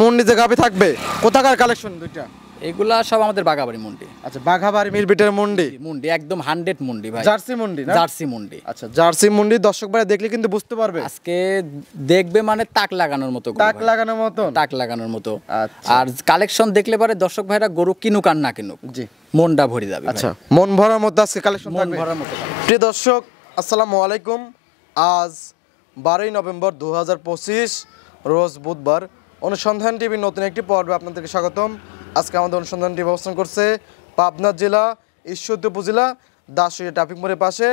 মুন্ডিতে গাভী থাকবে, কোথাকার কালেকশন দুইটা? এগুলা সব আমাদের বাঘাবাড়ি মুন্ডি। আচ্ছা, বাঘাবাড়ি মিরবিটের মুন্ডি। মুন্ডি একদম 100 মুন্ডি ভাই। জার্সি মুন্ডি না? জার্সি মুন্ডি। আচ্ছা, জার্সি মুন্ডি দর্শক ভাই দেখলে কিন্তু বুঝতে পারবে। আজকে দেখবে মানে তাক লাগানোর মতো, তাক লাগানোর মতো, তাক লাগানোর মতো। আচ্ছা, আর কালেকশন দেখলে পরে দর্শক ভাইরা গরু কিনুক আর না কিনুক, জি মনটা ভরে যাবে। আচ্ছা, মন ভরার মতো আজকে কালেকশন মন থাকবে। ভরার মতো। প্রিয় দর্শক আসসালামু আলাইকুম। আজ 12ই নভেম্বর 2025 রোজ বুধবার। অনুসন্ধান টিভির নতুন একটি পর্বে আপনাদেরকে স্বাগতম। আজকে আমাদের অনুসন্ধান টিভি অবস্থান করছে পাবনা জেলা ঈশ্বরদী উপজেলা দাসুরিয়া ট্রাফিক মোড়ের পাশে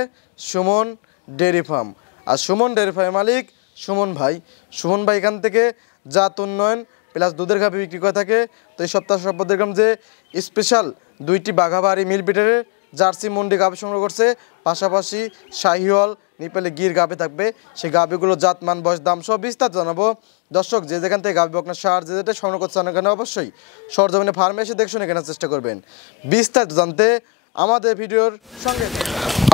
সুমন ডেয়ারি ফার্ম। আর সুমন ডেয়ারি ফার্মের মালিক সুমন ভাই। সুমন ভাই এখান থেকে জাত উন্নয়ন প্লাস দুধের গাভী বিক্রি করে থাকে। তো এই সপ্তাহ সব দেখলাম যে স্পেশাল দুইটি বাঘাবাড়ি মিল বিটারের জার্সি মুন্ডি গাভী সংগ্রহ করছে, পাশাপাশি শাহিওয়াল নিপেলে গির গাভী থাকবে। সেই গাভীগুলো জাত মান বয়স দাম সব বিস্তারিত জানাবো। দর্শক যে যেখান থেকে গাভী বকনা সার যে যেটা সংগ্রহ করছে না কেন অবশ্যই সরজমিনে ফার্মে এসে দেখে শুনে কেনার চেষ্টা করবেন। বিস্তারিত জানতে আমাদের ভিডিওর সঙ্গে।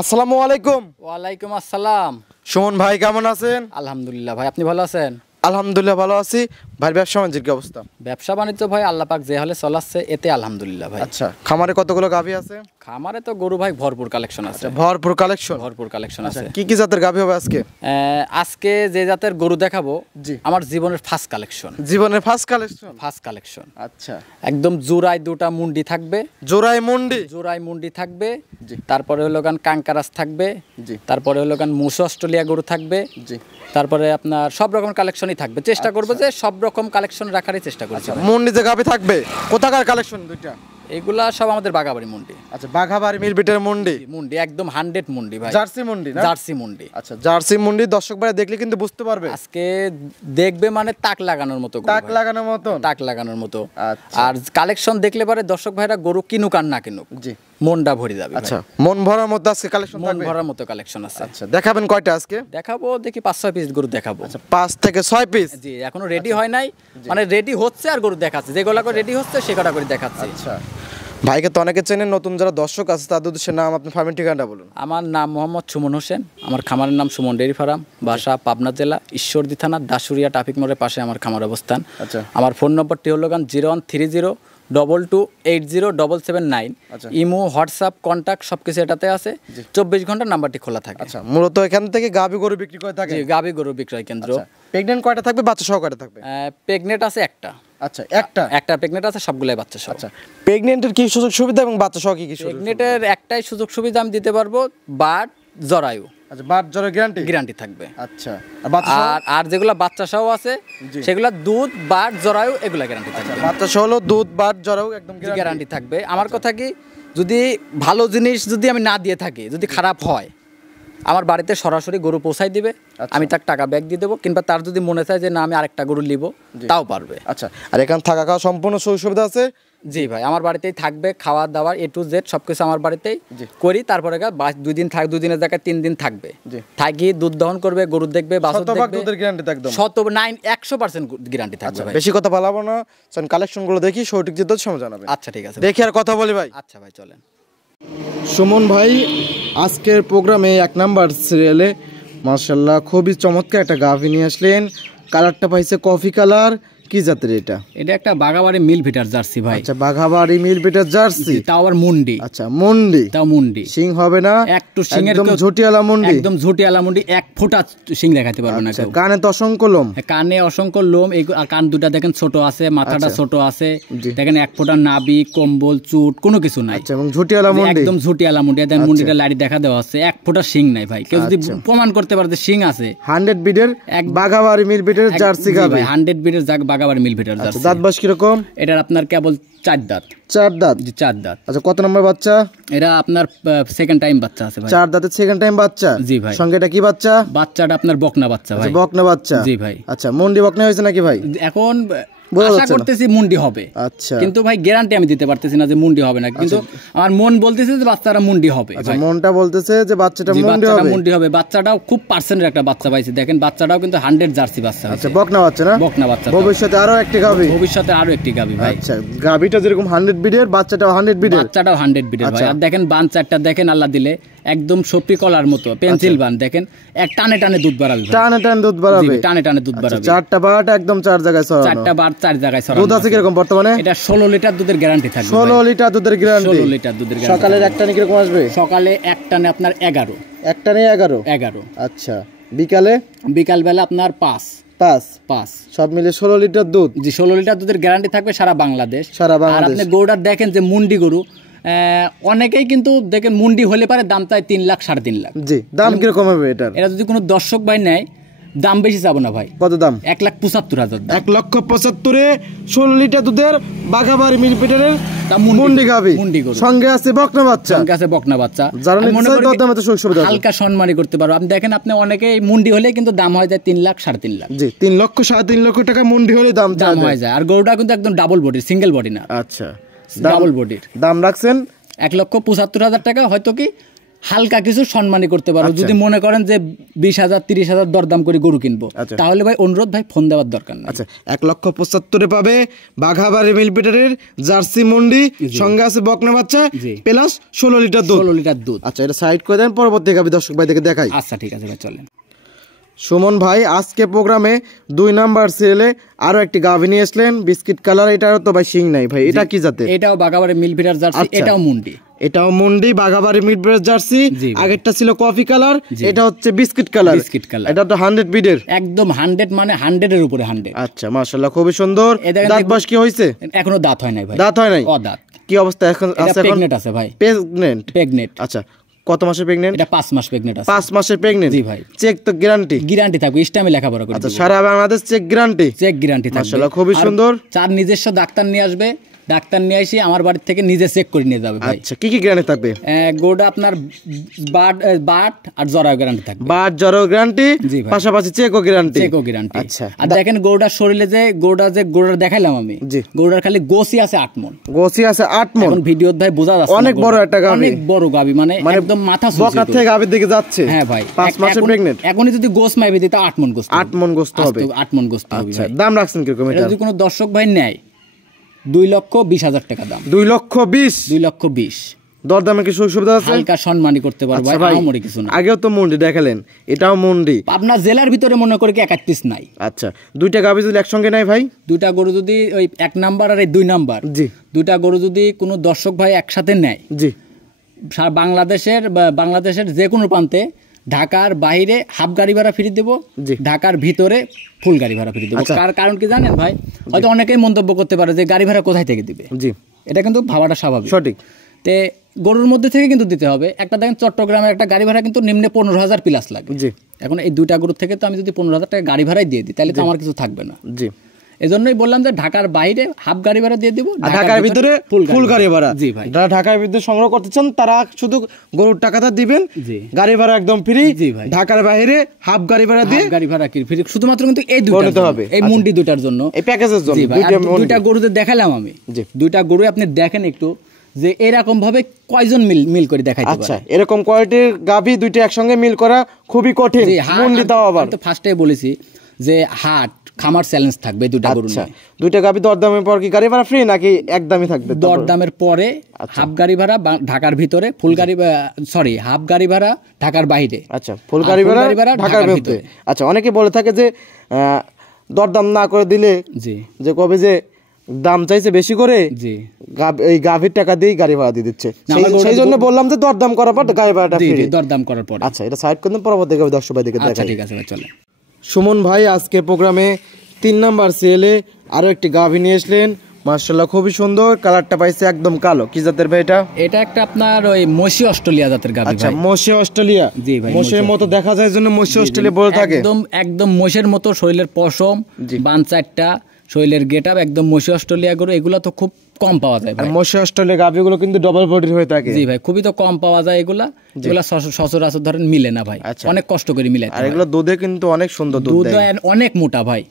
আসসালামু আলাইকুম। ওয়ালাইকুম আসসালাম। সুমন ভাই কেমন আছেন? আলহামদুলিল্লাহ ভাই, আপনি ভালো আছেন? আলহামদুলিল্লাহ ভালো আছি ভাই। ব্যবসা বাণিজ্যের কি অবস্থা? ব্যবসা বাণিজ্য ভাই আল্লাহ পাক যে হলে চলাচ্ছে এতে আলহামদুলিল্লাহ ভাই। আচ্ছা, খামারে কতগুলো গাভী আছে? খামারে তো গরু ভাই ভরপুর কালেকশন আছে। ভরপুর কালেকশন, ভরপুর কালেকশন আছে। কি কি জাতের গাভী হবে আজকে? আজকে যে জাতের গরু দেখাবো জি আমার জীবনের ফার্স্ট কালেকশন। জীবনের ফার্স্ট কালেকশন? First collection. আচ্ছা, একদম জোড়ায় দুটা মুন্ডি থাকবে। জোড়ায় মুন্ডি? জোড়ায় মুন্ডি থাকবে। জি। তারপরে হলো গান কাঙ্কারাস থাকবে। জি। তারপরে হলো গান মুসো অস্ট্রেলিয়া গরু থাকবে। জি। তারপরে আপনার সব রকম কালেকশনই থাকবে। চেষ্টা করবো যে সব রকম কালেকশন রাখারই চেষ্টা করছি। মুন্ডিতে গাভী থাকবে, কোথাকার কালেকশন দুইটা? এগুলা সব আমাদের বাঘাবাড়ি মুন্ডি। আচ্ছা, বাঘাবাড়ি মিরবিটের মুন্ডি। মুন্ডি একদম 100 মুন্ডি ভাই। জার্সি মুন্ডি না? জার্সি মুন্ডি। আচ্ছা, জার্সি মুন্ডি দর্শক ভাই দেখলে কিন্তু বুঝতে পারবে। আজকে দেখবে মানে তাক লাগানোর মতো, তাক লাগানোর মতো, তাক লাগানোর মতো। আচ্ছা, আর কালেকশন দেখলে পরে দর্শক ভাইরা গরু কিনুক আর না কিনুক, জি মনটা ভরে যাবে। আচ্ছা, মন ভরার মতো আজকে কালেকশন মন থাকবে। ভরার মতো কালেকশন আছে। আচ্ছা, দেখাবেন কয়টা আজকে? দেখাবো দেখি 5-6 পিস গরু দেখাবো। আচ্ছা, 5 থেকে 6 পিস। জি, এখনো রেডি হয় নাই, মানে রেডি হচ্ছে আর গরু দেখাচ্ছে। যেগুলো করে রেডি হচ্ছে সেগুলো করে দেখাচ্ছে। আচ্ছা, ভাইকে তো অনেকে চেনেন, নতুন যারা দর্শক আছে তাদের উদ্দেশ্যে নাম আপনি ফার্মের ঠিকানাটা বলুন। আমার নাম মোহাম্মদ সুমন হোসেন। আমার খামারের নাম সুমন ডেয়ারি ফার্ম। বাসা পাবনা জেলা ঈশ্বরদী থানা দাসুরিয়া ট্রাফিক মোড়ের পাশে আমার খামার অবস্থান। আচ্ছা, আমার ফোন নম্বরটি হলো 0130228779। ইমো, হোয়াটসঅ্যাপ, কন্ট্যাক্ট সবকিছু এটাতে আছে। 24 ঘন্টা নাম্বারটি খোলা থাকে। আচ্ছা, মূলত এখান থেকে গাভী গরু বিক্রি করে থাকে? জি, গাভী গরু বিক্রয় কেন্দ্র। প্রেগন্যান্ট কয়টা থাকবে, বাচ্চা সহ কয়টা থাকবে? প্রেগনেন্ট আছে একটা। আচ্ছা, একটা প্রেগনেন্ট আছে, সবগুলাই বাচ্চা সহ। আচ্ছা, প্রেগন্যান্টের কি সুযোগ সুবিধা এবং বাচ্চা সহ কি কি সুযোগ? প্রেগনেন্টের একটাই সুযোগ সুবিধা আমি দিতে পারবো, বাট জরায়ু। আচ্ছা, বাট জরায়ু গ্যারান্টি থাকবে। আচ্ছা, আর বাচ্চা সহ? আর যেগুলা বাচ্চা সহ আছে সেগুলা দুধ, বাট, জরায়ু এগুলা গ্যারান্টি থাকবে। বাচ্চা সহ হলো দুধ, বাট, জরায়ু একদম গ্যারান্টি থাকবে। আমার কথা কি, যদি ভালো জিনিস যদি আমি না দিয়ে থাকি, যদি খারাপ হয়, আমার বাড়িতে সরাসরি গরু পৌঁছাই দিবে, আমি তার টাকা ব্যাক দিয়ে দেবো। কিংবা তার যদি মনে চায় যে না আমি আরেকটা গরু নিব, তাও পারবে। আচ্ছা, আর এখানে থাকা খাওয়া সম্পূর্ণ সুযোগ সুবিধা আছে? জি ভাই, আমার বাড়িতেই থাকবে, খাওয়া দাওয়া A to Z সবকিছু আমার বাড়িতেই করি। তারপরে 2 দিন থাক, 2 দিনের জায়গায় 3 দিন থাকবে। থাকি দুধ দহন করবে, গরু দেখবে, বাছুর দেখবে। দুধের গ্যারান্টি একদম 100% গ্যারান্টি থাকবে ভাই। বেশি কথা বলাবো না, চল কালেকশনগুলো দেখি, সঠিক জিনিস সময় জানাবেন। আচ্ছা, ঠিক আছে, দেখি আর কথা বলি ভাই। আচ্ছা ভাই, চলেন। সুমন ভাই আজকের প্রোগ্রামে 1 নাম্বার সিরিয়ালে মাশাআল্লাহ খুবই চমৎকার একটা গাভী নিয়ে আসলেন। কালারটা পাইছে কফি কালার। কি জাতের এটা? এটা একটা বাঘাবাড়ি মিল ভিটার জার্সি ভাই। আচ্ছা, বাঘাবাড়ি মিল ভিটার জার্সি, তাও আবার মুন্ডি। আচ্ছা, মুন্ডি, তাও মুন্ডি। সিং হবে না? একটু সিং এর একদম ঝুটিয়ালা মুন্ডি। একদম ঝুটিয়ালা মুন্ডি, 1 ফোঁটা সিং দেখাতে পারবে না কেউ। কানে তো অসংখ্য লোম? কানে অসংখ্য লোম। এই কান দুটা দেখেন ছোট আছে, মাথাটা ছোট আছে। দেখেন 1 ফোঁটা নাভি, কম্বল, চুট কোনো কিছু নাই। আচ্ছা, এবং ঝুটিয়ালা মুন্ডি, একদম ঝুটিয়ালা মুন্ডি। দেখেন মুন্ডিটা লাড়ি দেখা দেওয়া আছে, 1 ফোঁটা সিং নাই ভাই। কেউ যদি প্রমাণ করতে পারে যে সিং আছে, 100 বিডের বাঘাবাড়ি মিল ভিটার জার্সি গাভী। 100 বিডের বাঘাবাড়ি মিল ভিটার জার্সি। দাঁত বয়স কিরকম? এটার আপনার কেবল 4 দাঁত। 4 দাঁত? জি, 4 দাঁত। আচ্ছা, কত নম্বর বাচ্চা? এটা আপনার সেকেন্ড টাইম বাচ্চা আছে ভাই। 4 দাঁতের সেকেন্ড টাইম বাচ্চা? জি ভাই। সঙ্গে এটা কি বাচ্চা? বাচ্চাটা আপনার বকনা বাচ্চা ভাই। বকনা বাচ্চা? জি ভাই। আচ্ছা, মুন্ডি বকনা হয়েছে নাকি ভাই? এখন আশা করতেছি মুন্ডি হবে। আচ্ছা, কিন্তু ভাই গ্যারান্টি আমি দিতে পারতেছি না যে মুন্ডি হবে না, কিন্তু আমার মন বলতেছে যে বাচ্চাটা মুন্ডি হবে। আচ্ছা, মনটা বলতেছে যে বাচ্চাটা মুন্ডি হবে। বাচ্চাটাও খুব পার্সেন্টের একটা বাচ্চা পাইছে। দেখেন বাচ্চাটাও কিন্তু 100 জার্সি বাচ্চা। আচ্ছা, বকনা বাচ্চা না? বকনা বাচ্চা। ভবিষ্যতে আরো একটি গাভী? ভবিষ্যতে আরো একটি গাভী ভাই। আচ্ছা, গাভীটা যেরকম 100 বিডের, বাচ্চাটাও 100 বিডের? বাচ্চাটাও 100 বিডের ভাই। আর দেখেন বান চারটা দেখেন, আল্লাহ দিলে একদম সপরি কলার মতো পেন্সিল বান দেখেন এক টানে টানে দুধ বাড়াবে ভাই। টানে টানে দুধ বাড়াবে, টানে টানে দুধ বাড়াবে। চারটা বাট একদম চার জায়গায় ছড়ানো, চারটা বার চার জায়গায় ছড়ানো। দুধ আছে কিরকম বর্তমানে? এটা 16 লিটার দুধের গ্যারান্টি থাকবে। 16 লিটার দুধের গ্যারান্টি। 16 লিটার দুধের গ্যারান্টি। সকালের এক টানে কিরকম আসবে? সকালে এক টানে আপনার 11, এক টানে 11। আচ্ছা, বিকালে? বিকাল বেলা আপনার 5। সব মিলে 16 লিটার দুধ। জি, 16 লিটার দুধের গ্যারান্টি থাকবে সারা বাংলাদেশ। আর আপনি গরুটা দেখেন যে মুন্ডি গরু, অনেকেই কিন্তু দেখেন মুন্ডি হলে পারে দাম চাই 3 লাখ 3.5 লাখ। জি, দাম কিরকম হবে এটার? এটা যদি কোনো দর্শক ভাই নেয়, দাম বেশি চাবো না ভাই। কত দাম? 1,75,000। 1,75,000-এ 16 লিটার দুধের বাঘাবাড়ি মিল পিটারের মুন্ডি গাভী, সঙ্গে আছে বকনা বাচ্চা। যারা হালকা সম্মানী করতে পারো। আপনি দেখেন, আপনি অনেকে মুন্ডি হলে কিন্তু দাম হয় যায় 3 লাখ 3.5 লাখ। জি, 3 লক্ষ 3.5 লক্ষ টাকা মুন্ডি হলে দাম হয়ে যায়। আর গরুটা কিন্তু একদম ডাবল বডি, সিঙ্গেল বডি না। আচ্ছা, ডাবল বডির দাম রাখছেন 1,75,000 টাকা। হয়তো কি হালকা কিছু সম্মানী করতে পারো। যদি মনে করেন যে 20,000 30,000 দরদাম করে গরু কিনবো, তাহলে ভাই অনুরোধ, ভাই ফোন দেওয়ার দরকার নেই। আচ্ছা, 1,75,000-এ পাবে বাঘাবাড়ি মিল পিটারের জার্সি মুন্ডি, সঙ্গে আছে বকনা বাচ্চা প্লাস 16 লিটার দুধ। আচ্ছা, এটা সাইড করে দেন, পরবর্তী গাভী দর্শক ভাই দেখে দেখাই। আচ্ছা, ঠিক আছে ভাই, চলেন। সুমন ভাই আজকে প্রোগ্রামে 2 নাম্বার সিরিয়ালে আরো একটি গাভী নিয়ে আসলেন, বিস্কিট কালার। এটারও তো ভাই শিং নাই ভাই, এটা কি জাতের? এটাও বাঘাবাড়ি মিল ফিডার জার্সি, এটাও মুন্ডি বাঘাবাড়ি মিল ফিডার জার্সি। আগেরটা ছিল কফি কালার, এটা হচ্ছে বিস্কিট কালার। এটা তো 100 বিডের, একদম 100 মানে 100 এর উপরে 100। আচ্ছা, মাশাআল্লাহ, খুবই সুন্দর। দাঁত বয়স কি হইছে? এখনো দাঁত হয় নাই ভাই। দাঁত হয় নাই? অদাঁত। কি অবস্থা এখন আছে? প্রেগন্যান্ট আছে ভাই। প্রেগন্যান্ট। আচ্ছা, কত মাসের প্রেগন্যান্ট? এটা 5 মাস প্রেগন্যান্ট আছে। 5 মাসের প্রেগন্যান্ট? জি ভাই। চেক তো গ্যারান্টি থাকবে, ইসলামে লেখাপড়া করে। আচ্ছা, সারা বাংলাদেশ চেক গ্যারান্টি থাকবে। মাশাআল্লাহ, খুবই সুন্দর। চার নিজস্ব ডাক্তার নিয়ে আসবে, ডাক্তার নিয়ে এসে আমার বাড়ি থেকে নিজে চেক করে নিয়ে যাবে ভাই। আচ্ছা, কি গ্যারান্টি থাকবে? গোটা আপনার বাট আর জরায়ু গ্যারান্টি থাকবে। বাট জরায়ু গ্যারান্টি, পাশাপাশি চেকও গ্যারান্টি। আচ্ছা, আর দেখেন গরুটার শরীরে যে গরুটা দেখাইলাম আমি, গরুটার খালি গোসি আছে 8 মণ। এখন ভিডিওতে ভাই বোঝা যাচ্ছে অনেক বড় একটা গাভী, অনেক বড় গাভী, মানে একদম মাথা সুজি বকনা থেকে গাভীর দিকে যাচ্ছে। হ্যাঁ ভাই, 5 মাসের প্রেগন্যান্ট। এখনই যদি গোস মাইবে দিতে 8 মণ গোস, 8 মণ গোস হবে। 8 মণ গোস হবে। আচ্ছা, দাম রাখছেন কিরকম এটা? যদি কোনো দর্শক ভাই নেয়, 2,20,000 টাকা দাম। 2,20,000 দরদামে কি সুবিধা আছে? হালকা সম্মানী করতে পারবো ভাই, আমরি কিছু না। আগেও তো মুন্ডি দেখালেন, এটাও মুন্ডি। আপনার জেলার ভিতরে মনে করে কি 1 পিস নাই? আচ্ছা, দুইটা গাভী যদি একসঙ্গে নাই ভাই, দুইটা গরু যদি ওই 1 নাম্বার আর 2 নাম্বার, জি, দুইটা গরু যদি কোনো দর্শক ভাই একসাথে নেয়, জি, বাংলাদেশের যে কোনো প্রান্তে, ঢাকার বাইরে হাফ গাড়ি ভাড়া ফ্রি দেবো, ঢাকার ভিতরে ফুল গাড়ি ভাড়া ফ্রি দেবো। কারণ কি জানেন ভাই, হয়তো অনেকেই মন্তব্য করতে পারে যে গাড়ি ভাড়া কোথায় থেকে দিবে। জি, এটা কিন্তু ভাবাটা স্বাভাবিক, সঠিক। তে গরুর মধ্যে থেকে কিন্তু দিতে হবে। একটা দেখেন চট্টগ্রামের একটা গাড়ি ভাড়া কিন্তু নিম্নে 15,000 প্লাস লাগে। জি, এখন এই দুইটা গরুর থেকে তো আমি যদি 15,000 টাকা গাড়ি ভাড়াই দিয়ে দিই, তাহলে তো আমার কিছু থাকবে না। জি, এজন্যই বললাম যে ঢাকার বাইরে হাফ গাড়ি ভাড়া দিয়ে দিব, ঢাকার ভিতরে ফুল গাড়ি ভাড়া। জি ভাই, যারা ঢাকার ভিতরে সংগ্রহ করতে চান তারা শুধু গরুর টাকাটা দিবেন, গাড়ি ভাড়া একদম ফ্রি। জি ভাই, ঢাকার বাইরে হাফ গাড়ি ভাড়া দিয়ে গাড়ি ভাড়া কি ফ্রি, শুধুমাত্র কিন্তু এই দুটো হবে, এই মুন্ডি দুটার জন্য, এই প্যাকেজের জন্য। দুইটা গরুতে দেখালাম আমি, দুইটা গরু আপনি দেখেন একটু যে এরকম ভাবে কয়জন মিল করে দেখাইতে পারে। আচ্ছা, এরকম কোয়ালিটির গাভী দুইটা একসঙ্গে মিল করা খুবই কঠিন। মুন্ডি তাও আবার, তো ফার্স্টে বলেছি যে হাট খামার চ্যালেঞ্জ থাকবে দুইটা গরু নিয়ে। দুইটা গাভী দরদামের পর কি গাড়ি ভাড়া ফ্রি নাকি একদমই থাকবে? দরদামের পরে হাফ গাড়ি ভাড়া ঢাকার ভিতরে, ফুল গাড়ি হাফ গাড়ি ভাড়া ঢাকার বাইরে। আচ্ছা, ফুল গাড়ি ভাড়া ঢাকার ভিতরে। আচ্ছা, অনেকে বলে থাকে যে দরদাম না করে দিলে, জি, যে কবে যে দাম চাইছে বেশি করে, জি, এই গাভীর টাকা দিয়ে গাড়ি ভাড়া দিয়ে দিচ্ছে। সেই জন্য বললাম যে দরদাম করার পর গাড়ি ভাড়াটা ফ্রি, দরদাম করার পর। আচ্ছা, এটা সাইড করুন, পরবর্তী গাভী দর্শক ভাই দেখে দেখাই। আচ্ছা, ঠিক আছে ভাই, চলে। সুমন ভাই আজকে প্রোগ্রামে 3 নাম্বার সিরিয়ালে আরো একটি গাভী নিয়ে আসলেন, মাশাআল্লাহ, খুবই সুন্দর। কালারটা পাইছে একদম কালো। কি জাতের ভাই এটা? এটা একটা আপনার ওই মসি অস্ট্রেলিয়া জাতের গাভী। আচ্ছা, মসি অস্ট্রেলিয়া। জি ভাই, মসির মতো দেখা যায় জন্য মসি অস্ট্রেলিয়া বলে থাকে। একদম মসির মতো শরীরের পশম, বান চারটা, শরীরের গেটআপ একদম মসি অস্ট্রেলিয়া গরু। এগুলো তো খুব কম পাওয়া যায় ভাই। মসি অস্ট্রেলিয়া গাভীগুলো কিন্তু ডাবল বডির হয়ে থাকে। জি ভাই, খুবই তো কম পাওয়া যায় এগুলা। সচরাচর ধরেন মিলে না ভাই, অনেক কষ্ট করে মিলে। আর এগুলো দুধে কিন্তু অনেক সুন্দর দুধ দেয়, অনেক মোটা ভাই,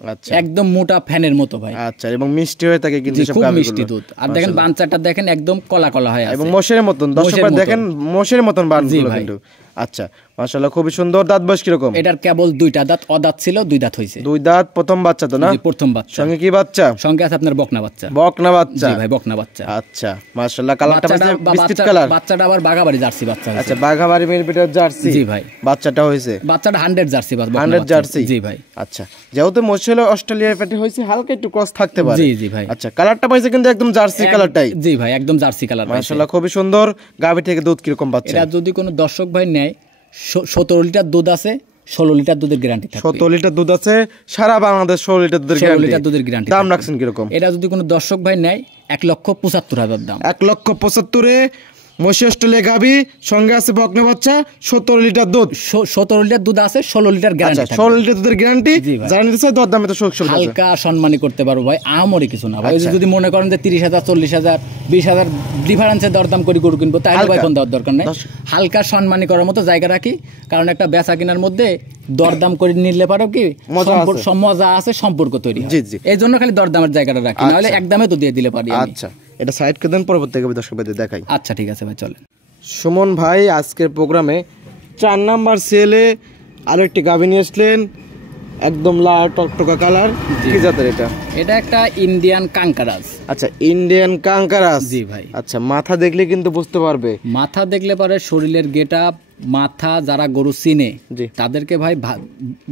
একদম মোটা ফ্যানের মতো ভাই। আচ্ছা, এবং মিষ্টি হয়ে থাকে কিন্তু সব খুব মিষ্টি দুধ। আর দেখেন বানচাটা দেখেন একদম কলা কলা হয়ে আছে, এবং মোষের মতন। দর্শকরা দেখেন মোষের মতন বানগুলো কিন্তু। আচ্ছা, মাশাআল্লাহ, খুবই সুন্দর। দাঁত বয়স কিরকম? এটার কেবল 2টা দাঁত, অদাঁত ছিল, 2 দাঁত হইছে। 2 দাঁত, প্রথম বাচ্চা তো না? প্রথম বাচ্চা। সঙ্গে কি বাচ্চা? সঙ্গে আছে আপনার বকনা বাচ্চা। বকনা বাচ্চা? জি ভাই, বকনা বাচ্চা। আচ্ছা, মাশাআল্লাহ, কালারটা বিস্কিট কালার। বাচ্চাটা আবার বাঘাবাড়ি জার্সি বাচ্চা। আচ্ছা, বাঘাবাড়ি মিলপিটার জার্সি। জি ভাই। বাচ্চাটা হয়েছে? বাচ্চাটা 100 জার্সি। 100 জার্সি। জি ভাই। আচ্ছা, যেহেতু মশিল অস্ট্রেলিয়ার পেটে হয়েছে, হালকা একটু ক্রস থাকতে পারে। জি জি ভাই। আচ্ছা, কালারটা পাইছে কিন্তু একদম জার্সি কালারটাই। জি ভাই, একদম জার্সি কালার। মাশাআল্লাহ খুবই সুন্দর। গাভী থেকে দুধ কিরকম পাচ্ছে? এটা যদি কোনো দর্শক ভাই নেয়, 17 লিটার দুধ আছে, 16 লিটার দুধের গ্যারান্টি থাকবে। 17 লিটার দুধ আছে, সারা বাংলাদেশ 16 লিটার দুধের গ্যারান্টি। 16 লিটার দুধের গ্যারান্টি। দাম রাখছেন কিরকম? এটা যদি কোনো দর্শক ভাই নেয় 1,75,000 দাম। 1,75,000-এ মশি অস্ট্রেলিয়া গাভী, সঙ্গে আছে বকনা বাচ্চা, 17 লিটার দুধ। 17 লিটার দুধ আছে, 16 লিটার গ্যারান্টি থাকবে। 16 লিটার দুধের গ্যারান্টি। যারা নিতে চায় দরদামে তো সুযোগ সুবিধা আছে। হালকা সম্মানী করতে পারবো ভাই, আহামরি কিছু না ভাই। যদি মনে করেন যে 30,000, 40,000, 20,000 ডিফারেন্সে দরদাম করে গরু কিনবো, তাহলে ভাই ফোন দেওয়ার দরকার নেই। হালকা সম্মানী করার মতো জায়গা রাখি, কারণ একটা বেচা কেনার মধ্যে দরদাম করে নিলে পারো কি মজা আছে, সম্পর্ক তৈরি হয়। এই জন্য খালি দরদামের জায়গাটা রাখি, নাহলে একদমে তো দিয়ে দিলে পারি। আচ্ছা, এটা সাইড করে দেন, পরবর্তী দর্শকদের দেখাই। আচ্ছা ঠিক আছে ভাই, চলেন। সুমন ভাই আজকের প্রোগ্রামে 4 নাম্বার সেলে আরো একটি গাভী নিয়ে আসলেন, একদম লাল টকটকা কালার। কি জাতের এটা? এটা একটা ইন্ডিয়ান কাঙ্কারাজ। আচ্ছা, ইন্ডিয়ান কাঙ্কারাজ। জি ভাই। আচ্ছা, মাথা দেখলে কিন্তু বুঝতে পারবে। মাথা দেখলে পরে শরীরের গেটআপ, মাথা যারা গরু চিনে তাদেরকে ভাই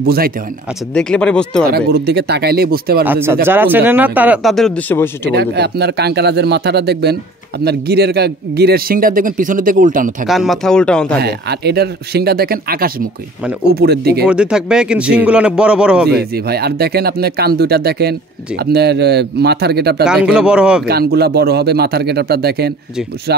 বুঝাইতে হয় না। আচ্ছা, দেখলে পরে বুঝতে পারবে। তারা গরুর দিকে তাকাইলেই বুঝতে পারবে। যারা চেনে না তাদের উদ্দেশ্যে বৈশিষ্ট্য বলবেন। আপনার কাঙ্কারাজের মাথাটা দেখবেন, আপনার গিরের শিংটা দেখবেন পিছনের দিকে উল্টানো থাকে, কান মাথা উল্টানো থাকে। আর এটার শিংটা দেখেন আকাশমুখী, মানে উপরের দিকে থাকবে, কিন্তু শিংগুলো অনেক বড় বড় হবে। জি ভাই। আর দেখেন আপনার কান দুইটা দেখেন, আপনার মাথার গেটআপটা দেখেন, কানগুলো বড় হবে, কানগুলা বড় হবে, মাথার গেটআপটা দেখেন,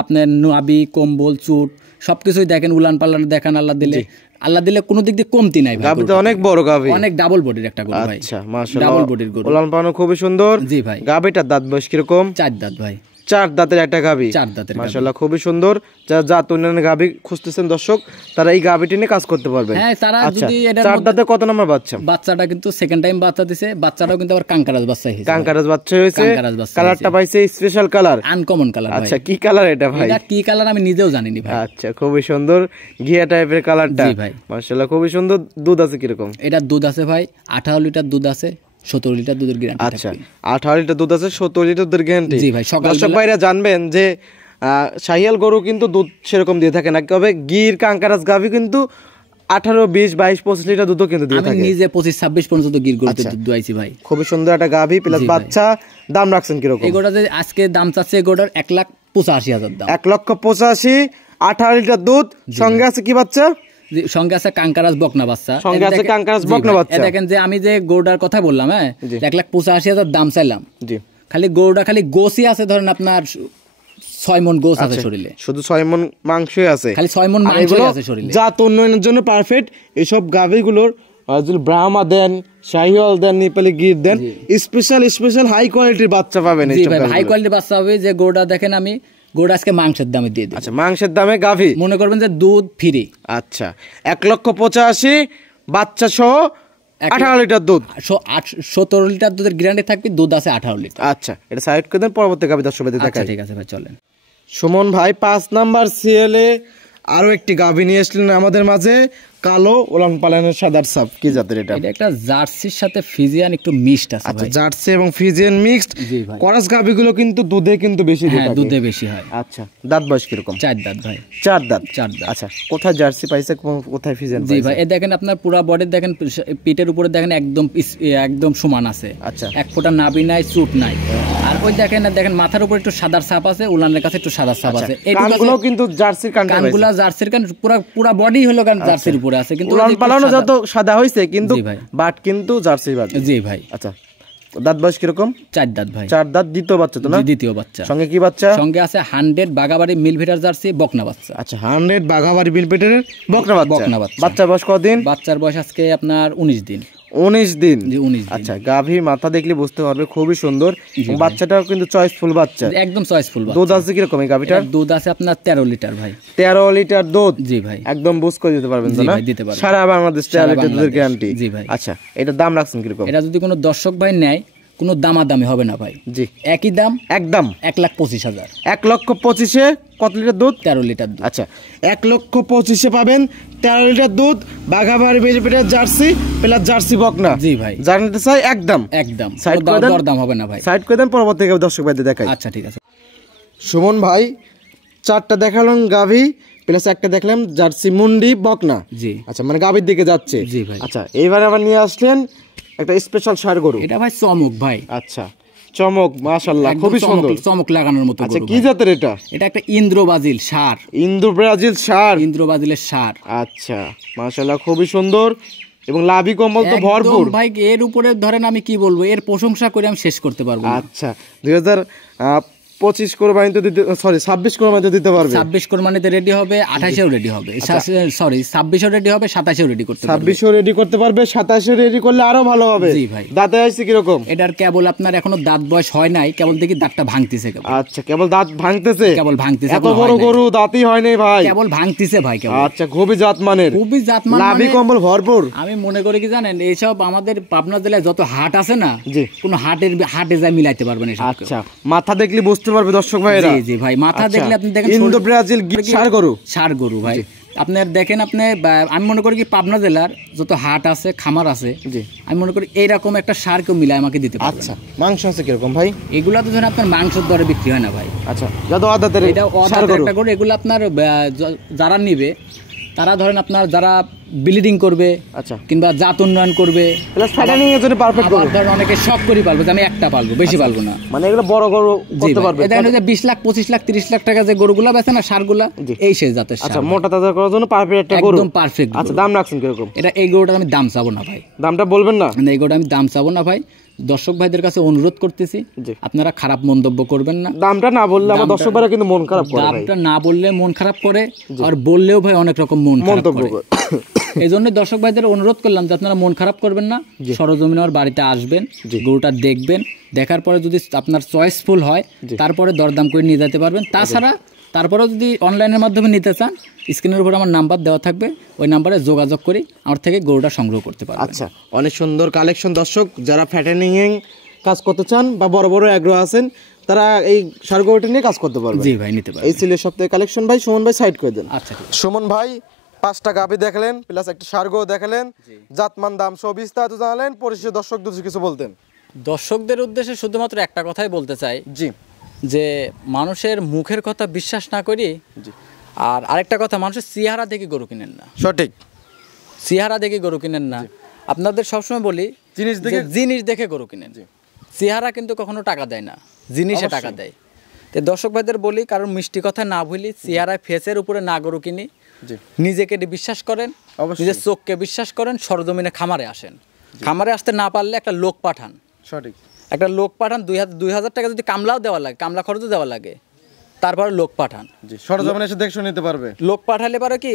আপনার নাভি, কম্বল, চুট সবকিছুই দেখেন, উলান পালান দেখেন। আল্লাহ দিলে কোনো দিক দিয়ে কমতি নাই ভাই। গাভী তো অনেক বড় গাভী, অনেক ডাবল বডির একটা গরু ভাই। আচ্ছা, মাশাআল্লাহ ডাবল বডির গরু, উলান পালানো খুবই সুন্দর। জি ভাই। গাভীটার দাঁত বয়স কিরকম? 4 দাঁত ভাই। 4 দাঁতের একটা গাভী। 4 দাঁতের, মাশাআল্লাহ খুবই সুন্দর। যারা জাত উন্নয়ন গাভী খুঁজতেছেন দর্শক, তারা এই গাভীটি নিয়ে কাজ করতে পারবেন। হ্যাঁ, তারা যদি এটা 4 দাঁতে কত নম্বর বাচ্চা? বাচ্চাটা কিন্তু সেকেন্ড টাইম বাচ্চা দিছে। বাচ্চাটাও কিন্তু আবার কাঙ্কারাজ বাচ্চা হয়েছে। কাঙ্কারাজ বাচ্চা হয়েছে। কালারটা পাইছে স্পেশাল কালার, আনকমন কালার। আচ্ছা, কি কালার এটা ভাই? এটা কি কালার আমি নিজেও জানি না ভাই। আচ্ছা, খুবই সুন্দর ঘিয়া টাইপের কালারটা। জি ভাই। মাশাআল্লাহ খুবই সুন্দর। দুধ আছে কিরকম? এটা দুধ আছে ভাই 18 লিটার দুধ আছে, 17 লিটার দুধের গ্যারান্টি। আচ্ছা, 18 লিটার দুধ আছে, 17 লিটার দুধের গ্যারান্টি। জি ভাই। দর্শক ভাইরা জানবেন যে শাহিয়াল গরু কিন্তু দুধ সেরকম দিয়ে থাকে না, তবে গির কাঙ্কারাজ গাভী কিন্তু 18, 20, 22, 25 লিটার দুধও কিন্তু দিয়ে থাকে। আমি নিজে 25-26 পর্যন্ত গির গরুতে দুধ দুয়াইছি ভাই। খুবই সুন্দর একটা গাভী প্লাস বাচ্চা। দাম রাখছেন কিরকম? এই গোটা যে আজকে দাম চাচ্ছে গোটার 1,85,000 দাম। 1,85,000, 18 লিটার দুধ, সঙ্গে আছে কি বাচ্চা? সঙ্গে আছে কাঙ্কারাজ বকনা বাচ্চা। সঙ্গে আছে কাঙ্কারাজ বকনা বাচ্চা। দেখেন যে আমি যে গরুটার কথা বললাম, হ্যাঁ 1,85,000 দাম চাইলাম। জি। খালি গরুটা খালি গোসই আছে, ধরেন আপনার 6 মণ গোস আছে শরীরে, শুধু 6 মণ মাংসই আছে, খালি 6 মণ মাংসই আছে শরীরে। জাত উন্নয়নের জন্য পারফেক্ট। এইসব গাভীগুলোর যদি ব্রাহ্মা দেন, শাহিওয়াল দেন, নেপালি গির দেন, স্পেশাল হাই কোয়ালিটির বাচ্চা পাবেন। জি ভাই, হাই কোয়ালিটির বাচ্চা হবে। যে গরুটা দেখেন আমি গরুটা আজকে মাংসের দামে দিয়ে দিই। আচ্ছা, মাংসের দামে গাভী, মনে করবেন যে দুধ ফ্রি। আচ্ছা, 1,85,000 বাচ্চা সহ 18 লিটার দুধ, 17 লিটার দুধের গ্যারান্টি থাকবে। দুধ আছে 18 লিটার। আচ্ছা, এটা সাইড করে দেন, পরবর্তী গাভী দর্শকদের দেখাই। আচ্ছা ঠিক আছে ভাই, চলেন। সুমন ভাই 5 নাম্বার সিএলে আরো একটি গাভী নিয়ে আসলেন আমাদের মাঝে, কালো ওলান পালানের সাদার সাপ। কি জাতের এটা? এটা একটা জার্সির সাথে ফিজিয়ান একটু মিক্সড আছে ভাই। আচ্ছা, জার্সি এবং ফিজিয়ান মিক্সড। জি ভাই। করাস গাভীগুলো কিন্তু দুধে কিন্তু বেশি দিয়ে থাকে। হ্যাঁ, দুধে বেশি হয়। আচ্ছা, দাঁত বয়স কিরকম? 4 দাঁত ভাই। 4 দাঁত। 4 দাঁত। আচ্ছা, কোথায় জার্সি পাইছে, কোথায় ফিজিয়ান পাইছে? জি ভাই, এই দেখেন আপনার পুরো বডি দেখেন, পিঠের উপরে দেখেন একদম সমান আছে। আচ্ছা, এক ফোঁটা নাভি নাই, চুট নাই। আর ওই দেখেন মাথার উপর একটু সাদার ছাপ আছে, উলানের কাছে একটু সাদার ছাপ আছে। কানগুলো কিন্তু জার্সির কানগুলা জার্সির কান, পুরো বডি হলো কান জার্সির উপরে আছে, কিন্তু উলান পালানো যত সাদা হইছে কিন্তু বাট কিন্তু জার্সি বাট। জি ভাই। আচ্ছা, দাঁত বয়স কিরকম? 4 দাঁত ভাই। 4 দাঁত, দ্বিতীয় বাচ্চা তো না? দ্বিতীয় বাচ্চা। সঙ্গে কি বাচ্চা? সঙ্গে আছে 100 বাগাবাড়ি মিলভিটার জার্সি বকনা বাচ্চা। আচ্ছা, 100 বাঘাবাড়ি মিলভিটার বকনা বাচ্চা। বকনা বাচ্চা। বাচ্চার বয়স কতদিন? বাচ্চার বয়স আজকে আপনার 19 দিন। 19 দিন। জি, 19 দিন। আচ্ছা, গাভী মাথা দেখলে বুঝতে পারবে, খুবই সুন্দর। বাচ্চাটাও কিন্তু চয়েসফুল বাচ্চা, একদম চয়েসফুল বাচ্চা। দুধ আছে কিরকম এই গাভীটার? দুধ আছে আপনার 13 লিটার ভাই। 13 লিটার দুধ। জি ভাই। একদম বুঝ করে দিতে পারবেন তো না? দিতে পারবেন। সারা বাংলাদেশ 13 লিটার দুধের গ্যারান্টি। জি ভাই। আচ্ছা, এটা দাম রাখছেন কিরকম? এটা যদি কোনো দর্শক ভাই নেয়, কোনো দামাদামি হবে না ভাই। জি, একই দাম, একদম 1,25,000। 1,25,000 কত লিটার দুধ? 13 লিটার দুধ। আচ্ছা, 1,25,000 পাবেন 13 লিটার দুধ, বাঘাবাড়ি মিলভিটার জার্সি প্লাস জার্সি বকনা। জি ভাই। জানতে চাই একদম সাইড করে দেন, দরদাম হবে না ভাই। সাইড করে দেন, পরবর্তী দর্শক ভাইদের দেখাই। আচ্ছা ঠিক আছে। সুমন ভাই 4টা দেখালেন গাভী, প্লাস একটা দেখলাম জার্সি মুন্ডি বকনা। জি। আচ্ছা মানে গাভীর দিকে যাচ্ছে। জি ভাই। আচ্ছা এইবারে আবার নিয়ে আসলেন একটা স্পেশাল ষাঁড় গরু। এটা ভাই চমক ভাই। আচ্ছা চমক মাশাআল্লাহ খুবই সুন্দর, চমক লাগানোর মতো। আচ্ছা কি জাতের এটা? এটা একটা ইন্দ্র ব্রাজিল ষাঁড়। ইন্দো ব্রাজিল ষাঁড়। ইন্দ্র ব্রাজিলের ষাঁড়। আচ্ছা মাশাআল্লাহ খুবই সুন্দর এবং লাভি কম্বল তো ভরপুর ভাই। এর উপরে ধরেন আমি কি বলবো, এর প্রশংসা করে আমি শেষ করতে পারবো না। আচ্ছা 2025 কোরবানিতে দিতে, সরি 26 কোরবানিতে দিতে পারবে। 26 কোরবানিতে রেডি হবে, 28এও রেডি হবে, সরি 26এও রেডি হবে, 27এও রেডি করতে পারবে। 26এও রেডি করতে পারবে, 27এও রেডি করলে আরো ভালো হবে। জি ভাই। দাঁতে আসছে কি রকম? এটার কেবল আপনার এখনো দাঁত বয়স হয় নাই, কেবল দেখি দাঁতটা ভাঙতিছে কেবল। আচ্ছা কেবল দাঁত ভাঙতেছে? কেবল ভাঙতিছে। এত বড় গরু দাঁতই হয় নাই ভাই? কেবল ভাঙতিছে ভাই কেবল। আচ্ছা খুবই জাতমানের, খুবই জাতমান। লাভি কম্বল ভরপুর। আমি মনে করি কি জানেন, এইসব আমাদের পাবনা জেলায় যত হাট আছে না, জি, কোন হাটে যায় মিলাইতে পারবেন এসব। আচ্ছা মাথা দেখলে বুঝতে পারবে দর্শক ভাইরা। জি জি ভাই, মাথা দেখলে আপনি দেখেন ইন্দো ব্রাজিল ষাঁড় গরু। ষাঁড় গরু ভাই আপনার দেখেন। আমি মনে করি কি পাবনা জেলার যত হাট আছে, খামার আছে, আমি মনে করি এইরকম একটা ষাঁড় কেউ মিলাই আমাকে দিতে পারবে। আচ্ছা মাংস আছে কিরকম ভাই? এগুলা তো ধরেন আপনার মাংসের দরে বিক্রি হয় না ভাই। আচ্ছা যত আদাতের এটা অদাতের একটা গরু। এগুলো আপনার যারা নিবে তারা ধরেন আপনার যারা ব্লিডিং করবে, আচ্ছা, কিংবা জাত উন্নয়ন করবে, প্লাস ফ্যাটানিং এর জন্য পারফেক্ট করবে। ধরেন অনেকে শখ করে পালবে যে আমি একটা পালবো, বেশি পালবো না, মানে এগুলো বড় গরু করতে পারবে। দেখেন যে 20 লাখ 25 লাখ 30 লাখ টাকা যে গরুগুলা বেচে না, ষাঁড়গুলা, এই সেই জাতের ষাঁড়। আচ্ছা মোটা তাজা করার জন্য পারফেক্ট একটা গরু, একদম পারফেক্ট। আচ্ছা দাম রাখছেন কিরকম? এই গরুটার আমি দাম চাবো না ভাই। দামটা বলবেন না? এই গরুটা আমি দাম চাবো না ভাই। দর্শক ভাইদের কাছে অনুরোধ করতেছি, আপনারা খারাপ মন্তব্য করবেন না। দামটা না বললে আমার দর্শক ভাইরা কিন্তু মন খারাপ করে। দামটা না বললে মন খারাপ করে, আর বললেও ভাই অনেক রকম মন খারাপ করে। এই জন্য দর্শক ভাইদের অনুরোধ করলাম যে আপনারা মন খারাপ করবেন না, সরজমিনে আমার বাড়িতে আসবেন, গরুটা দেখবেন, দেখার পরে যদি আপনার চয়েসফুল হয় তারপরে দরদাম করে নিয়ে যেতে পারবেন। তাছাড়া তারপরেও যদি অনলাইনের মাধ্যমে নিতে চান, স্ক্রিনের উপর আমার নাম্বার দেওয়া থাকবে, ওই নাম্বারে যোগাযোগ করে আমার থেকে গরুটা সংগ্রহ করতে পারবেন। আচ্ছা অনেক সুন্দর কালেকশন। দর্শক যারা ফ্যাটেনিং কাজ করতে চান বা বড় বড় আগ্রহ আছেন, তারা এই ষাঁড় গরুটি নিয়ে কাজ করতে পারবে। জি ভাই, নিতে পারবেন। এই ছিল সপ্তাহে কালেকশন। ভাই সুমন ভাই সাইড করে দেন। আচ্ছা সুমন ভাই 5টা গাভী দেখালেন, প্লাস একটা ষাঁড় গরু দেখালেন, জাতমান দাম সব বিস্তারিত জানালেন। পরিশেষে দর্শকদের কিছু বলতেন? দর্শকদের উদ্দেশ্যে শুধুমাত্র একটা কথাই বলতে চাই, জি, যে মানুষের মুখের কথা বিশ্বাস না করি, আর আরেকটা কথা, মানুষের চেহারা দেখে গরু কিনেন না। সঠিক, চেহারা দেখে গরু কিনেন না। আপনাদের সবসময় বলি জিনিস দেখে গরু কিনেন। চেহারা কিন্তু কখনো টাকা দেয় না, জিনিসে টাকা দেয়। তো দর্শক ভাইদের বলি, কারণ মিষ্টি কথা না ভুলি, চেহারা ফেসের উপরে না গরু কিনি। নিজেকে বিশ্বাস করেন, নিজের চোখকে বিশ্বাস করেন, সরজমিনে খামারে আসেন। খামারে আসতে না পারলে একটা লোক পাঠান। সঠিক, একটা লোক পাঠান। 2000 টাকা যদি কামলাও দেওয়া লাগে, কামলা খরচও দেওয়া লাগে, তারপরে লোক পাঠান। সরজমিনে এসে দেখে নিতে পারবে। লোক পাঠালে পারে কি,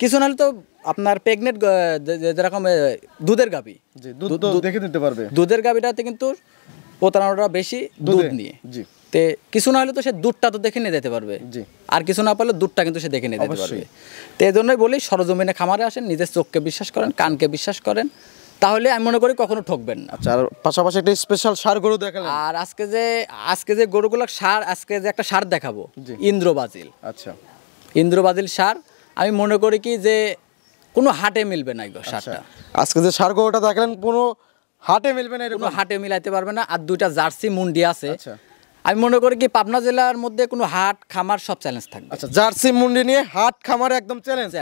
কিছু নাহলে তো আপনার প্রেগনেন্ট যেরকম দুধের গাভী, দুধ দেখে নিতে পারবে। দুধের গাভীটাতে কিন্তু 15টা বেশি দুধ নিয়ে, তে কিছু না হলে তো সে দুধটা তো দেখে নিয়ে যেতে পারবে, আর কিছু না পারলে দুধটা কিন্তু সে দেখে নিয়ে যেতে পারবে। তো এই জন্যই বলি, সরজমিনে খামারে আসেন, নিজের চোখকে বিশ্বাস করেন, কানকে বিশ্বাস করেন, তাহলে আমি মনে করি কখনো ঠকবেন না। আচ্ছা, আর পাশাপাশি একটা স্পেশাল ষাঁড় গরু দেখালেন। আর আজকে যে গরুগুলো ষাঁড়, আজকে যে একটা ষাঁড় দেখাবো, ইন্দ্র ব্রাজিল। আচ্ছা, ইন্দ্র ব্রাজিল ষাঁড়, আমি মনে করি কি যে কোনো হাটে মিলবে না এই ষাঁড়টা। আজকে যে ষাঁড় গরুটা দেখলেন, কোনো হাটে মিলবে না, কোনো হাটে মিলাইতে পারবে না। আর 2টা জার্সি মুন্ডি আছে। আমি মনে করি কি পাবনা জেলার মধ্যে কোনো হাট খামার সব চ্যালেঞ্জ থাকবে। আচ্ছা, জার্সি মুন্ডি নিয়ে হাট খামার একদম চ্যালেঞ্জ।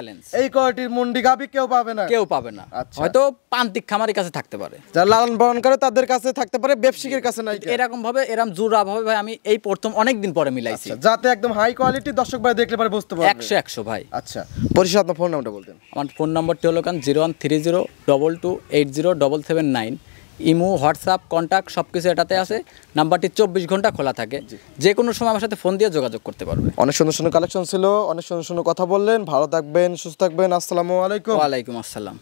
এই কোয়ালিটির মুন্ডি গাবি কেউ পাবে না, কেউ পাবে না। হয়তো প্রান্তিক খামারের কাছে থাকতে পারে, যারা লালন পালন করে তাদের কাছে থাকতে পারে, ব্যবসায়ীর কাছে নাই। এরকম ভাবে এরকম জোড়া ভাবে ভাই আমি এই প্রথম অনেক দিন পরে মিলাইছি, যাতে একদম হাই কোয়ালিটি দর্শক ভাই দেখলে পরে বুঝতে পারবে। 100 ভাই। আচ্ছা, পরিশেষে আপনার ফোন নাম্বারটা বলতেন? আমার ফোন নাম্বারটি হলো 0130228779। ইমো, হোয়াটসঅ্যাপ, কন্ট্যাক্ট সব কিছু এটাতে আছে। নাম্বারটি 24 ঘন্টা খোলা থাকে, যে কোনো সময় আমার সাথে ফোন দিয়ে যোগাযোগ করতে পারবে। অনেক সুন্দর সুন্দর কালেকশন ছিল, অনেক সুন্দর সুন্দর কথা বললেন। ভালো থাকবেন, সুস্থ থাকবেন। আসসালামু আলাইকুম। ওয়ালাইকুম আসসালাম।